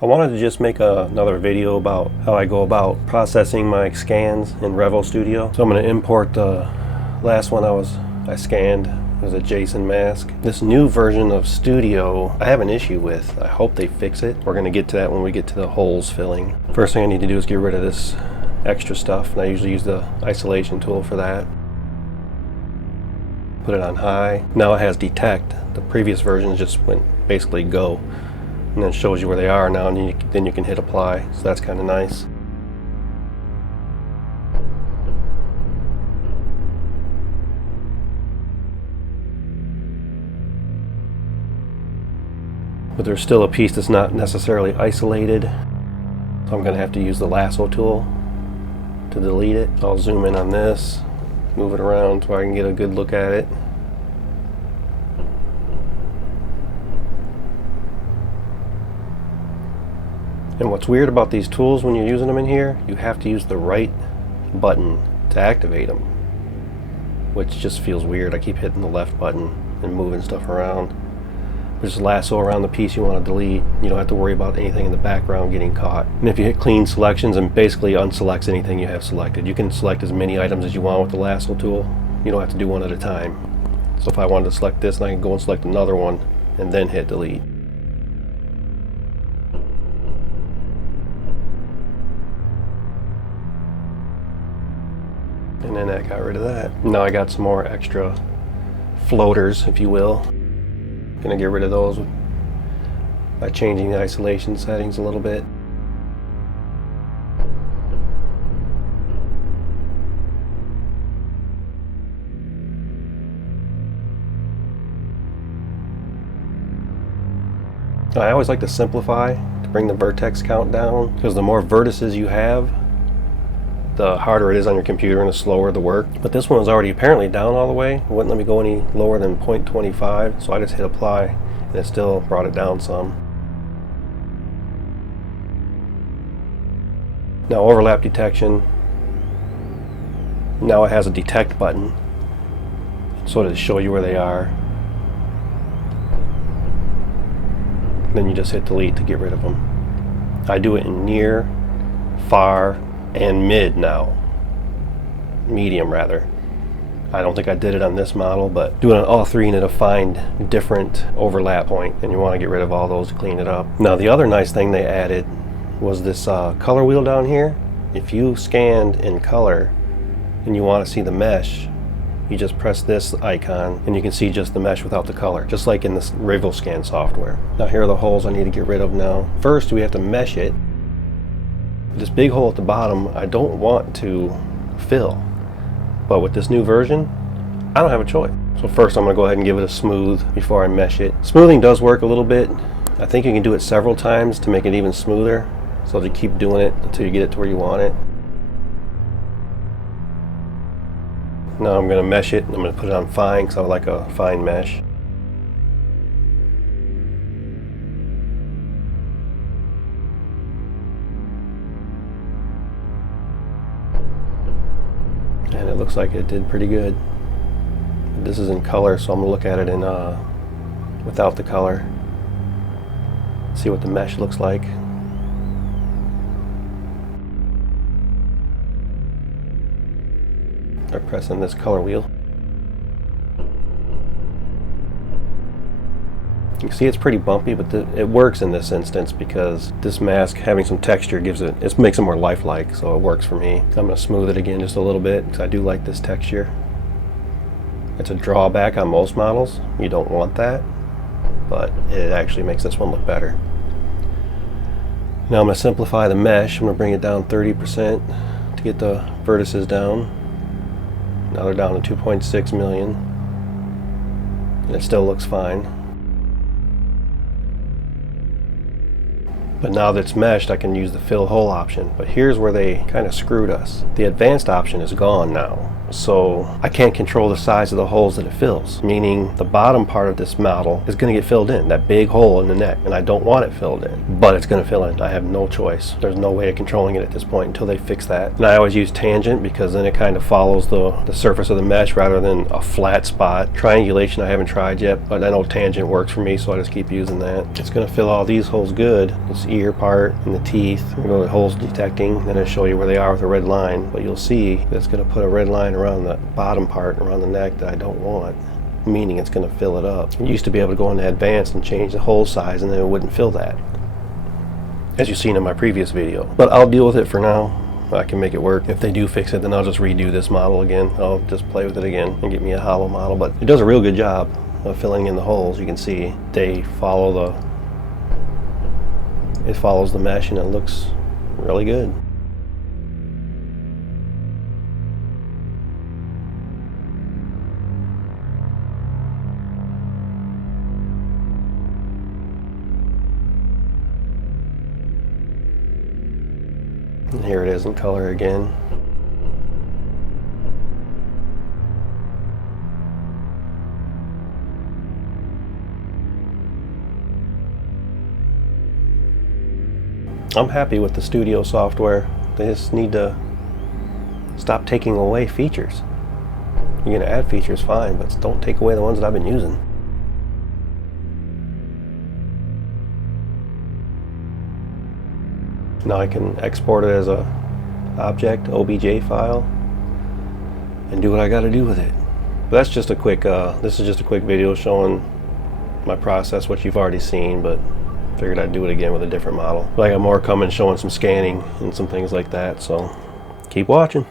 I wanted to just make another video about how I go about processing my scans in RevoStudio. So I'm going to import the last one I scanned. It was a Jason mask. This new version of Studio I have an issue with. I hope they fix it. We're going to get to that when we get to the holes filling. First thing I need to do is get rid of this extra stuff, and I usually use the isolation tool for that. Put it on high. Now it has detect. The previous version just went basically go. And then it shows you where they are now, and then you can hit apply. So that's kind of nice. But there's still a piece that's not necessarily isolated. So I'm going to have to use the lasso tool to delete it. So I'll zoom in on this, move it around so I can get a good look at it. And what's weird about these tools when you're using them in here, you have to use the right button to activate them, which just feels weird. I keep hitting the left button and moving stuff around. Just lasso around the piece you want to delete. You don't have to worry about anything in the background getting caught. And if you hit clean selections and basically unselects anything you have selected, you can select as many items as you want with the lasso tool. You don't have to do one at a time. So if I wanted to select this, I can go and select another one and then hit delete. And then that got rid of that. Now I got some more extra floaters, if you will. Gonna get rid of those by changing the isolation settings a little bit. I always like to simplify to bring the vertex count down, because the more vertices you have, the harder it is on your computer and the slower the work. But this one was already apparently down all the way. It wouldn't let me go any lower than 0.25, so I just hit apply and it still brought it down some. Now overlap detection. Now it has a detect button, so to show you where they are. Then you just hit delete to get rid of them. I do it in near, far, and mid now. Medium rather. I don't think I did it on this model, but doing it on all three, you need to find different overlap point, and you want to get rid of all those to clean it up. Now the other nice thing they added was this color wheel down here. If you scanned in color and you want to see the mesh, you just press this icon and you can see just the mesh without the color, just like in this RevoScan software. Now here are the holes I need to get rid of now. First we have to mesh it. This big hole at the bottom I don't want to fill, but with this new version I don't have a choice. So first I'm going to go ahead and give it a smooth before I mesh it. Smoothing does work a little bit. I think you can do it several times to make it even smoother, so you keep doing it until you get it to where you want it. Now I'm going to mesh it, and I'm going to put it on fine because I like a fine mesh. And it looks like it did pretty good. This is in color, so I'm gonna look at it in without the color. See what the mesh looks like. Start pressing this color wheel. You can see it's pretty bumpy, but it works in this instance because this mask having some texture it makes it more lifelike, so it works for me. I'm going to smooth it again just a little bit because I do like this texture. It's a drawback on most models. You don't want that, but it actually makes this one look better. Now I'm going to simplify the mesh. I'm going to bring it down 30% to get the vertices down. Now they're down to 2.6 million, and it still looks fine. But now that it's meshed, I can use the fill hole option. But here's where they kind of screwed us. The advanced option is gone now. So I can't control the size of the holes that it fills, meaning the bottom part of this model is going to get filled in, that big hole in the neck, and I don't want it filled in, but it's going to fill in. I have no choice. There's no way of controlling it at this point until they fix that. And I always use tangent because then it kind of follows the surface of the mesh rather than a flat spot. Triangulation I haven't tried yet, but I know tangent works for me, so I just keep using that. It's going to fill all these holes good, this ear part and the teeth. I'm going to go to holes detecting, then I'll show you where they are with a red line, but you'll see that's going to put a red line around the bottom part, around the neck, that I don't want, meaning it's going to fill it up. You used to be able to go into advanced and change the hole size and then it wouldn't fill that, as you've seen in my previous video. But I'll deal with it for now. I can make it work. If they do fix it, then I'll just redo this model again. I'll just play with it again and get me a hollow model. But it does a real good job of filling in the holes. You can see they follow it follows the mesh and it looks really good. And here it is in color again. I'm happy with the Studio software. They just need to stop taking away features. You're gonna add features, fine, but don't take away the ones that I've been using. Now I can export it as a object, OBJ file, and do what I gotta do with it. But that's just a quick, this is just a quick video showing my process, what you've already seen, but figured I'd do it again with a different model. But I got more coming, showing some scanning and some things like that, so keep watching.